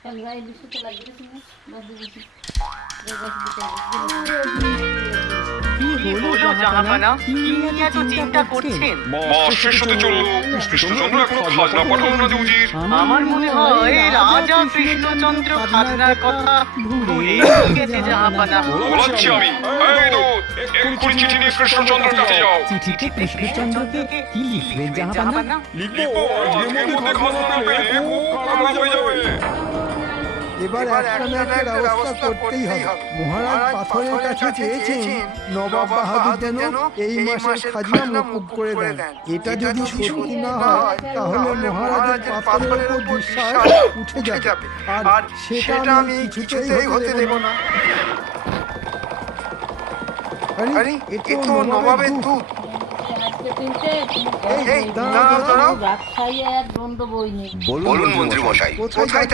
কি হলো জাহাপানা? কি নিয়ে এত চিন্তা করছেন? মাস শেষ হতে চললো, কৃষ্ণচন্দ্র এখনো খাজনা পাঠালো না যে উজির। আমার মনে হয় রাজা কৃষ্ণচন্দ্র খাজনার কথা ভুলে গেছে জাহাপানা। বলাচ্ছি আমি। এই দূত, এক্ষুনি চিঠি নিয়ে কৃষ্ণচন্দ্রের কাছে যাও। চিঠিতে কৃষ্ণচন্দ্রকে কি লিখবেন জাহাপানা? লিখবো, আজকের মধ্যে খাজনা না পেলে খুব খারাপ হয়ে যাবে। এবার একটা না একটা ব্যবস্থা করতেই হবে। মহারাজ পাথরের কাছে চেয়েছেন নবাব বাহাদুর যেন এই মাসের খাজনা মকুব করে দেন। এটা যদি সত্যি না হয় তাহলে মহারাজের পাথরের উপর বিশ্বাস উঠে যাবে, আর সেটা আমি কিছুতেই হতে দেব না। আরে এ তো নবাবের দূত। এই দাঁড়াও দাঁড়াও, রাত খাইয়ে আর দণ্ড বই নেই। বলুন মন্ত্রী মশাই, কোথায়